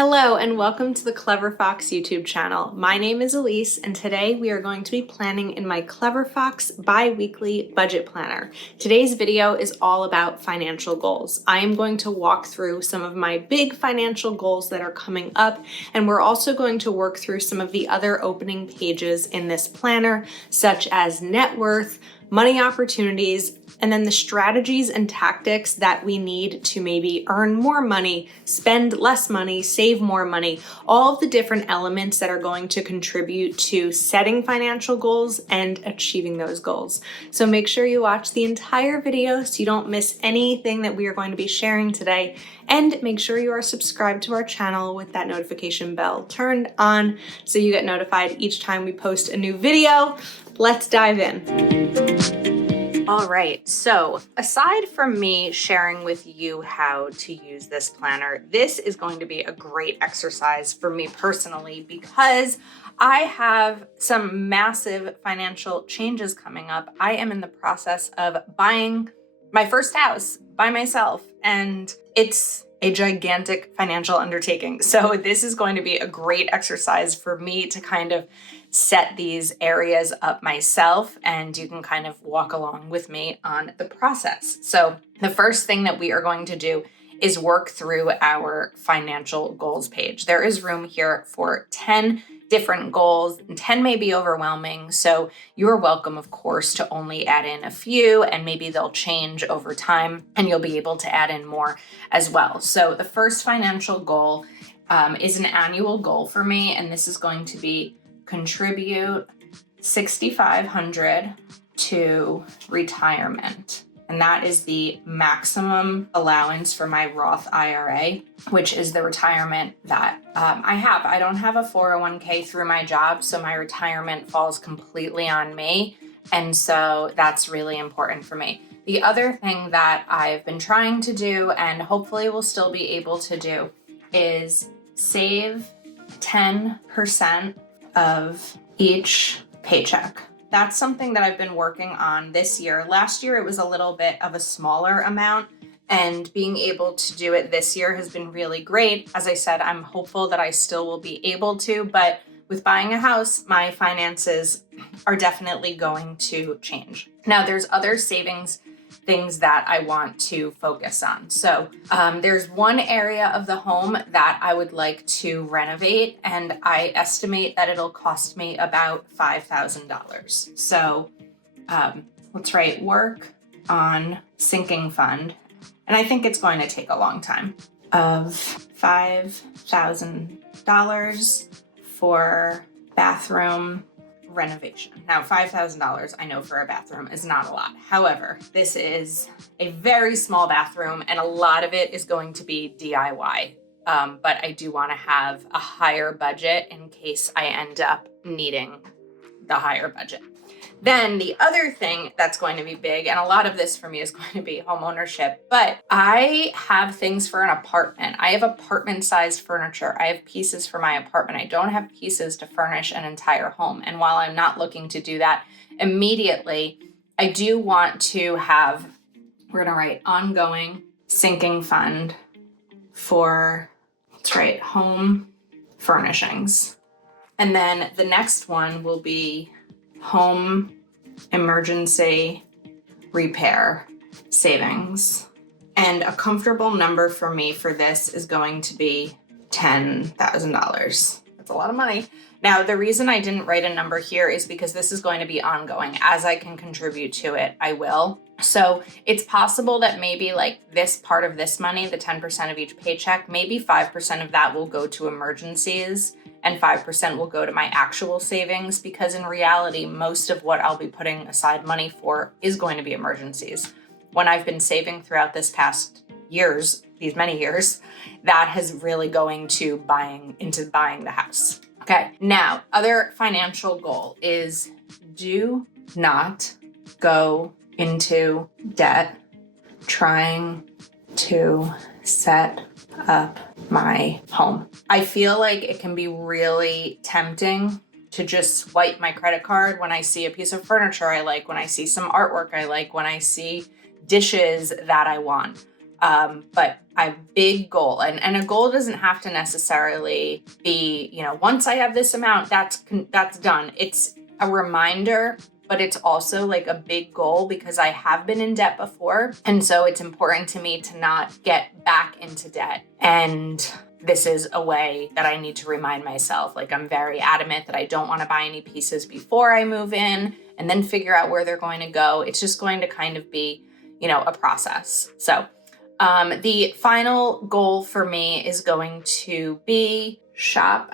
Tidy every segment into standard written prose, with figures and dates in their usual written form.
Hello and welcome to the Clever Fox YouTube channel. My name is Ilysse and today we are going to be planning in my Clever Fox bi-weekly budget planner. Today's video is all about financial goals. I am going to walk through some of my big financial goals that are coming up, and we're also going to work through some of the other opening pages in this planner, such as net worth, money opportunities, and then the strategies and tactics that we need to maybe earn more money, spend less money, save more money, all of the different elements that are going to contribute to setting financial goals and achieving those goals. So make sure you watch the entire video so you don't miss anything that we are going to be sharing today. And make sure you are subscribed to our channel with that notification bell turned on so you get notified each time we post a new video. Let's dive in. All right, so aside from me sharing with you how to use this planner, this is going to be a great exercise for me personally because I have some massive financial changes coming up. I am in the process of buying my first house by myself, and it's a gigantic financial undertaking. So this is going to be a great exercise for me to kind of set these areas up myself, and you can kind of walk along with me on the process. So the first thing that we are going to do is work through our financial goals page. There is room here for 10 different goals, and 10 may be overwhelming. So you're welcome, of course, to only add in a few, and maybe they'll change over time and you'll be able to add in more as well. So the first financial goal is an annual goal for me, and this is going to be contribute $6,500 to retirement. And that is the maximum allowance for my Roth IRA, which is the retirement that I have. I don't have a 401k through my job, so my retirement falls completely on me. And so that's really important for me. The other thing that I've been trying to do, and hopefully will still be able to do, is save 10% of each paycheck. That's something that I've been working on this year. Last year, it was a little bit of a smaller amount, and being able to do it this year has been really great. As I said, I'm hopeful that I still will be able to, but with buying a house, my finances are definitely going to change. Now, there's other savings things that I want to focus on. So there's one area of the home that I would like to renovate, and I estimate that it'll cost me about $5,000. So let's write work on sinking fund, and I think it's going to take a long time, of $5,000 for bathroom renovation. Now, $5,000, I know for a bathroom is not a lot. However, this is a very small bathroom, and a lot of it is going to be DIY. But I do want to have a higher budget in case I end up needing the higher budget. Then the other thing that's going to be big, and a lot of this for me is going to be home ownership, but I have things for an apartment. I have apartment-sized furniture. I have pieces for my apartment. I don't have pieces to furnish an entire home. And while I'm not looking to do that immediately, I do want to have, we're going to write ongoing sinking fund for, let's write home furnishings. And then the next one will be home emergency repair savings. And a comfortable number for me for this is going to be $10,000. That's a lot of money. Now, the reason I didn't write a number here is because this is going to be ongoing. As I can contribute to it, I will. So it's possible that maybe like this part of this money, the 10% of each paycheck, maybe 5% of that will go to emergencies and 5% will go to my actual savings, because in reality, most of what I'll be putting aside money for is going to be emergencies. When I've been saving throughout this past years, these many years, that has really going to buying the house. Okay, now, other financial goal is do not go into debt trying to set up my home. I feel like it can be really tempting to just swipe my credit card when I see a piece of furniture I like, when I see some artwork I like, when I see dishes that I want. But a big goal, and a goal doesn't have to necessarily be, once I have this amount, that's done. It's a reminder, but it's also like a big goal because I have been in debt before. And so it's important to me to not get back into debt. And this is a way that I need to remind myself. Like, I'm very adamant that I don't want to buy any pieces before I move in and then figure out where they're going to go. It's just going to kind of be, a process. So the final goal for me is going to be shop.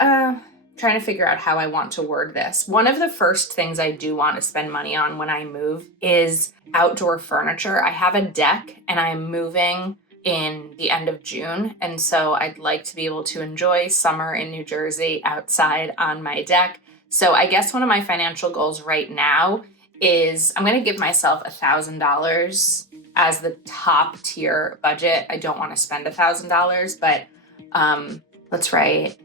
Trying to figure out how I want to word this. One of the first things I do want to spend money on when I move is outdoor furniture. I have a deck and I'm moving in the end of June. And so I'd like to be able to enjoy summer in New Jersey outside on my deck. So I guess one of my financial goals right now is I'm going to give myself $1,000 as the top tier budget. I don't want to spend $1,000, but let's write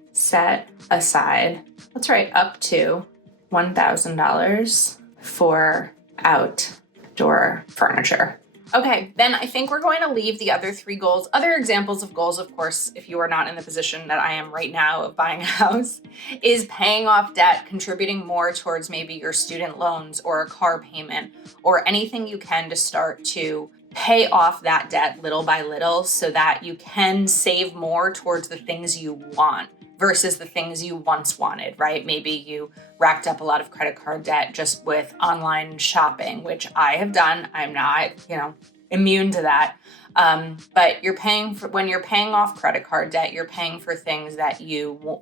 up to $1,000 for outdoor furniture. Okay, then I think we're going to leave the other three goals. Other examples of goals, of course, if you are not in the position that I am right now of buying a house, is paying off debt, contributing more towards maybe your student loans or a car payment or anything you can to start to pay off that debt little by little so that you can save more towards the things you want versus the things you once wanted, right? Maybe you racked up a lot of credit card debt just with online shopping, which I have done. I'm not, immune to that. But when you're paying off credit card debt, you're paying for things that you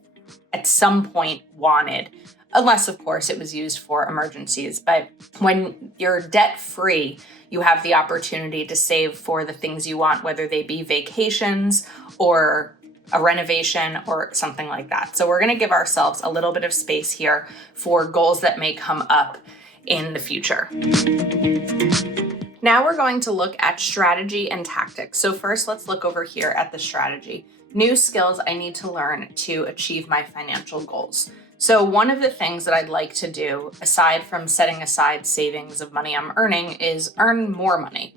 at some point wanted, unless of course it was used for emergencies. But when you're debt free, you have the opportunity to save for the things you want, whether they be vacations or a renovation or something like that. So we're going to give ourselves a little bit of space here for goals that may come up in the future. Now we're going to look at strategy and tactics. So first, let's look over here at the strategy. New skills I need to learn to achieve my financial goals. So one of the things that I'd like to do, aside from setting aside savings of money I'm earning, is earn more money.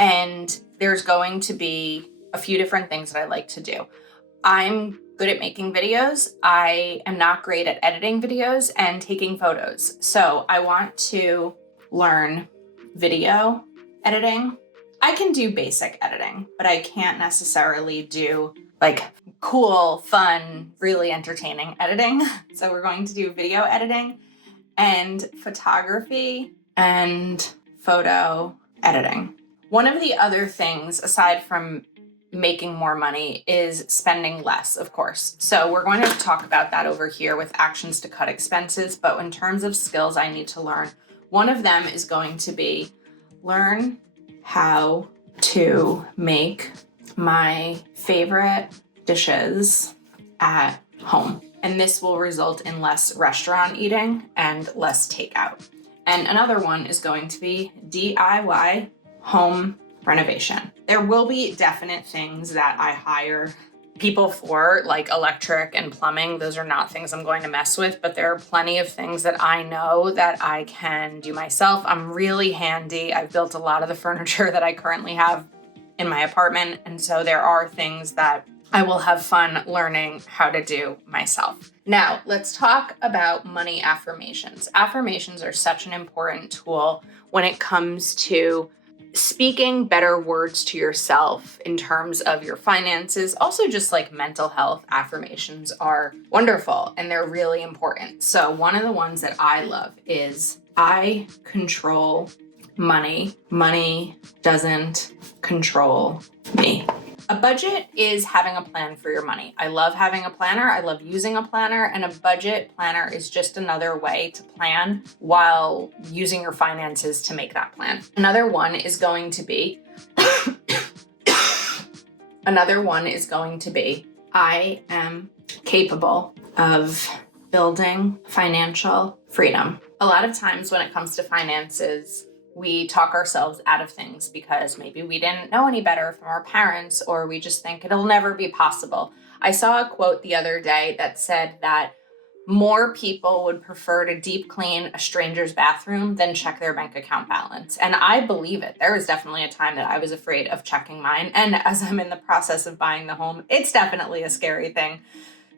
And there's going to be a few different things that I like to do. I'm good at making videos. I am not great at editing videos and taking photos. So I want to learn video editing. I can do basic editing, but I can't necessarily do like cool, fun, really entertaining editing. So we're going to do video editing and photography and photo editing. One of the other things, aside from making more money, is spending less, of course. So we're going to talk about that over here with actions to cut expenses. But in terms of skills I need to learn, one of them is going to be learn how to make my favorite dishes at home. And this will result in less restaurant eating and less takeout. And another one is going to be DIY home renovation. There will be definite things that I hire people for, like electric and plumbing. Those are not things I'm going to mess with, but there are plenty of things that I know that I can do myself. I'm really handy. I've built a lot of the furniture that I currently have in my apartment. And so there are things that I will have fun learning how to do myself. Now, let's talk about money affirmations. Affirmations are such an important tool when it comes to speaking better words to yourself in terms of your finances. Also, just like mental health, affirmations are wonderful and they're really important. So one of the ones that I love is I control money. Money doesn't control me. A budget is having a plan for your money. I love having a planner. I love using a planner, and a budget planner is just another way to plan while using your finances to make that plan. Another one is going to be I am capable of building financial freedom. A lot of times when it comes to finances, we talk ourselves out of things because maybe we didn't know any better from our parents, or we just think it'll never be possible. I saw a quote the other day that said that more people would prefer to deep clean a stranger's bathroom than check their bank account balance. And I believe it. There was definitely a time that I was afraid of checking mine. And as I'm in the process of buying the home, it's definitely a scary thing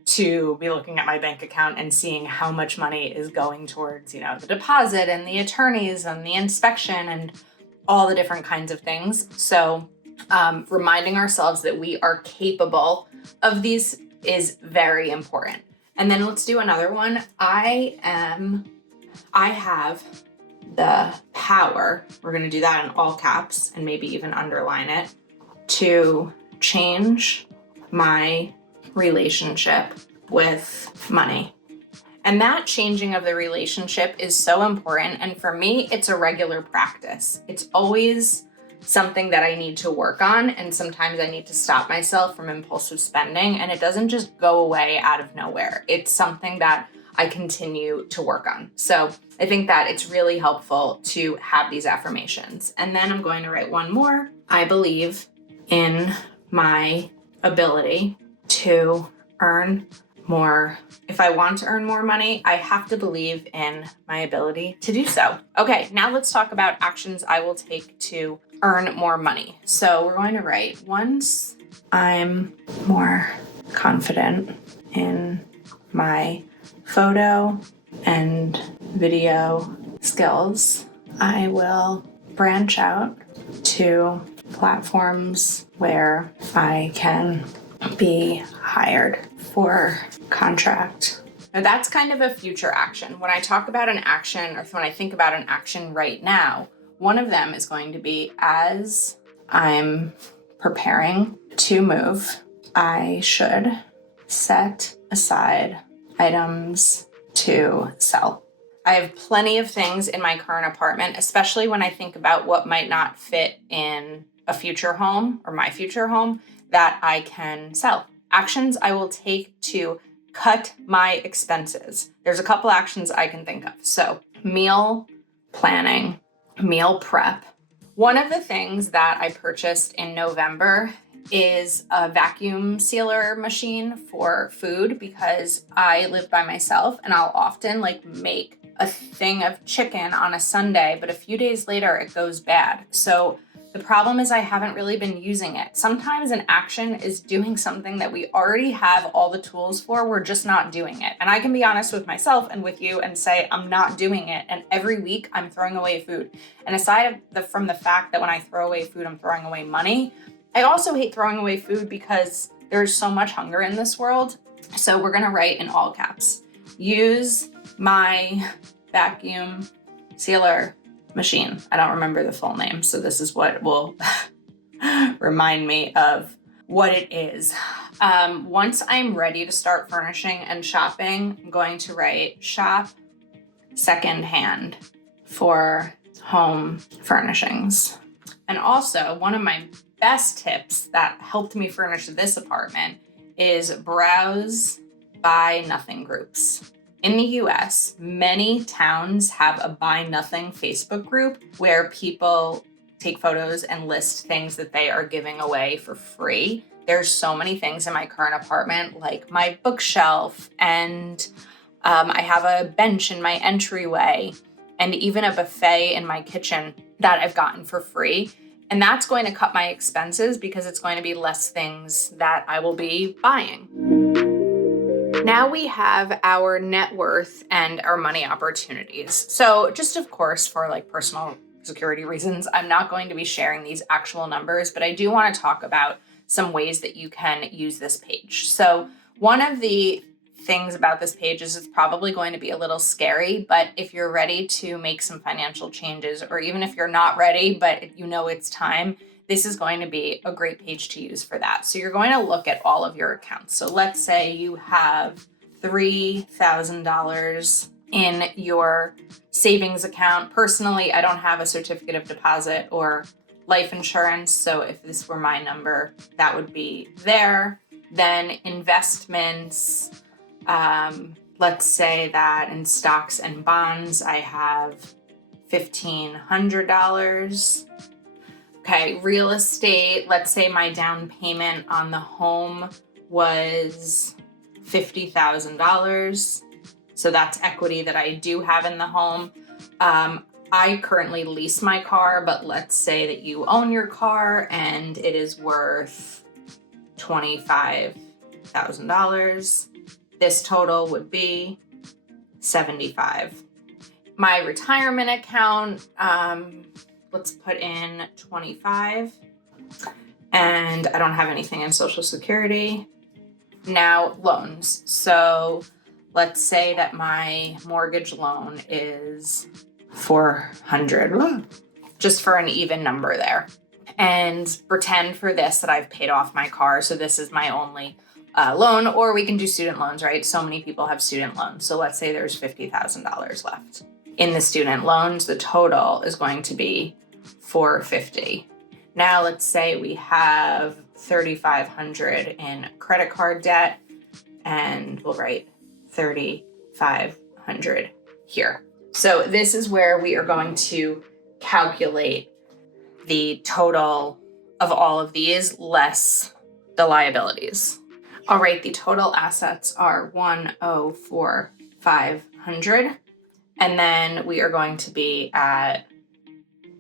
to be looking at my bank account and seeing how much money is going towards, the deposit and the attorneys and the inspection and all the different kinds of things. So reminding ourselves that we are capable of these is very important. And then let's do another one. I have the power, we're going to do that in all caps and maybe even underline it, to change my relationship with money. And that changing of the relationship is so important. And for me, it's a regular practice. It's always something that I need to work on. And sometimes I need to stop myself from impulsive spending. And it doesn't just go away out of nowhere. It's something that I continue to work on. So I think that it's really helpful to have these affirmations. And then I'm going to write one more. I believe in my ability to earn more. If I want to earn more money, I have to believe in my ability to do so. Okay, now let's talk about actions I will take to earn more money. So we're going to write, once I'm more confident in my photo and video skills, I will branch out to platforms where I can be hired for contract. Now that's kind of a future action. When I talk about an action, or when I think about an action right now, one of them is going to be, as I'm preparing to move, I should set aside items to sell. I have plenty of things in my current apartment, especially when I think about what might not fit in a future home or my future home, that I can sell. Actions I will take to cut my expenses. There's a couple actions I can think of. So meal planning, meal prep. One of the things that I purchased in November is a vacuum sealer machine for food, because I live by myself and I'll often make a thing of chicken on a Sunday, but a few days later it goes bad. So the problem is I haven't really been using it. Sometimes an action is doing something that we already have all the tools for, we're just not doing it. And I can be honest with myself and with you and say, I'm not doing it. And every week I'm throwing away food. And aside from the fact that when I throw away food, I'm throwing away money, I also hate throwing away food because there's so much hunger in this world. So we're gonna write in all caps, use my vacuum sealer machine. I don't remember the full name, so this is what will remind me of what it is. Once I'm ready to start furnishing and shopping, I'm going to write shop secondhand for home furnishings. And also, one of my best tips that helped me furnish this apartment is browse buy nothing groups. In the US, many towns have a Buy Nothing Facebook group where people take photos and list things that they are giving away for free. There's so many things in my current apartment, like my bookshelf, and I have a bench in my entryway, and even a buffet in my kitchen that I've gotten for free. And that's going to cut my expenses because it's going to be less things that I will be buying. Now we have our net worth and our money opportunities. So just, of course, for personal security reasons, I'm not going to be sharing these actual numbers, but I do want to talk about some ways that you can use this page. So one of the things about this page is it's probably going to be a little scary, but if you're ready to make some financial changes, or even if you're not ready, but you know it's time, this is going to be a great page to use for that. So you're going to look at all of your accounts. So let's say you have $3,000 in your savings account. Personally, I don't have a certificate of deposit or life insurance. So if this were my number, that would be there. Then investments, let's say that in stocks and bonds, I have $1,500. Okay, real estate, let's say my down payment on the home was $50,000. So that's equity that I do have in the home. I currently lease my car, but let's say that you own your car and it is worth $25,000. This total would be $75,000. My retirement account, let's put in $25,000. And I don't have anything in Social Security. Now, loans. So let's say that my mortgage loan is $400, just for an even number there. And pretend for this that I've paid off my car. So this is my only loan, or we can do student loans, right? So many people have student loans. So let's say there's $50,000 left. In the student loans, the total is going to be $450,000. Now let's say we have $3,500 in credit card debt, and we'll write $3,500 here. So this is where we are going to calculate the total of all of these less the liabilities. All right, the total assets are $104,500, and then we are going to be at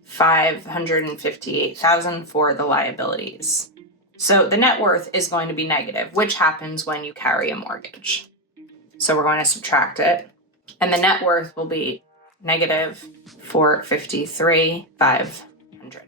$558,000 for the liabilities. So the net worth is going to be negative, which happens when you carry a mortgage. So we're going to subtract it, and the net worth will be negative $453,500.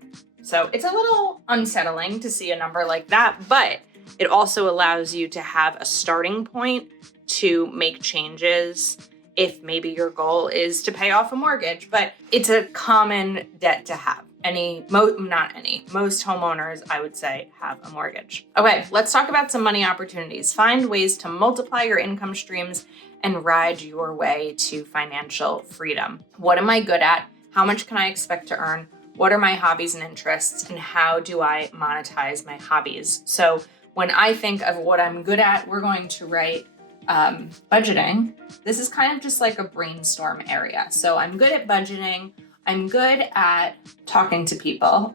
So it's a little unsettling to see a number like that, but it also allows you to have a starting point to make changes if maybe your goal is to pay off a mortgage. But it's a common debt to have. Most homeowners, I would say, have a mortgage. Okay, let's talk about some money opportunities. Find ways to multiply your income streams and ride your way to financial freedom. What am I good at? How much can I expect to earn? What are my hobbies and interests? And how do I monetize my hobbies? So when I think of what I'm good at, we're going to write budgeting. This is kind of just like a brainstorm area. So I'm good at budgeting. I'm good at talking to people.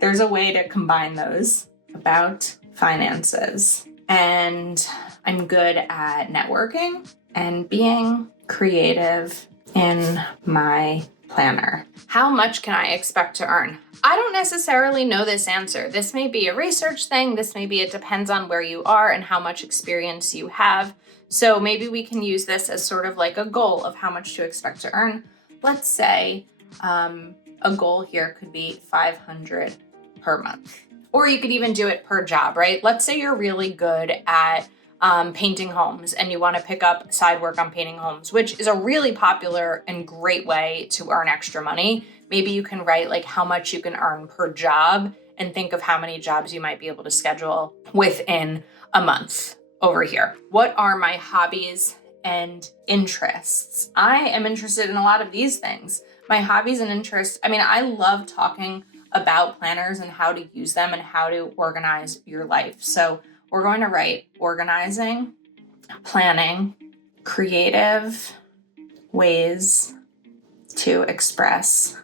There's a way to combine those. About finances. And I'm good at networking and being creative in my planner. How much can I expect to earn? I don't necessarily know this answer. This may be a research thing. This may be, it depends on where you are and how much experience you have. So maybe we can use this as sort of like a goal of how much to expect to earn. Let's say a goal here could be $500 per month. Or you could even do it per job, right? Let's say you're really good at painting homes and you want to pick up side work on painting homes, which is a really popular and great way to earn extra money. Maybe you can write like how much you can earn per job and think of how many jobs you might be able to schedule within a month over here. What are my hobbies and interests? I am interested in a lot of these things. My hobbies and interests, I love talking about planners and how to use them and how to organize your life. So we're going to write organizing, planning, creative ways to express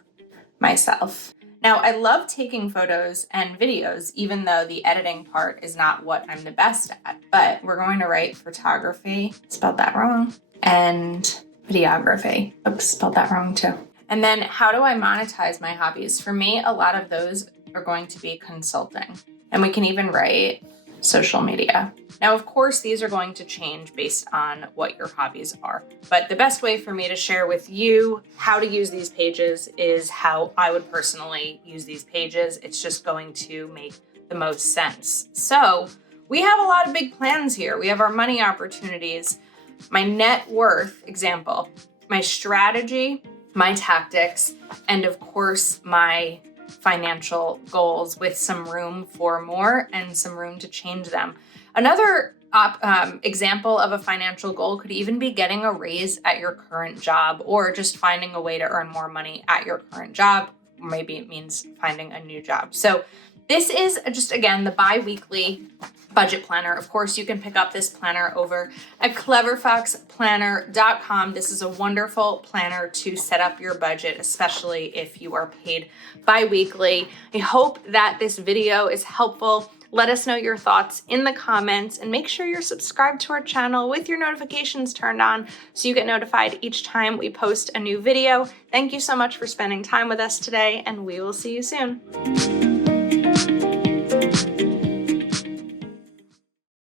myself. Now, I love taking photos and videos, even though the editing part is not what I'm the best at, but we're going to write photography, spelled that wrong, and videography. Oops, spelled that wrong too. And then how do I monetize my hobbies? For me, a lot of those are going to be consulting, and we can even write social media. Now, of course, these are going to change based on what your hobbies are, but the best way for me to share with you how to use these pages is how I would personally use these pages. It's just going to make the most sense. So we have a lot of big plans here. We have our money opportunities, my net worth example, my strategy, my tactics, and of course, my financial goals with some room for more and some room to change them. Another example of a financial goal could even be getting a raise at your current job, or just finding a way to earn more money at your current job. Maybe it means finding a new job. So this is just, again, the bi-weekly budget planner. Of course, you can pick up this planner over at cleverfoxplanner.com. This is a wonderful planner to set up your budget, especially if you are paid bi-weekly. I hope that this video is helpful. Let us know your thoughts in the comments, and make sure you're subscribed to our channel with your notifications turned on so you get notified each time we post a new video. Thank you so much for spending time with us today, and we will see you soon.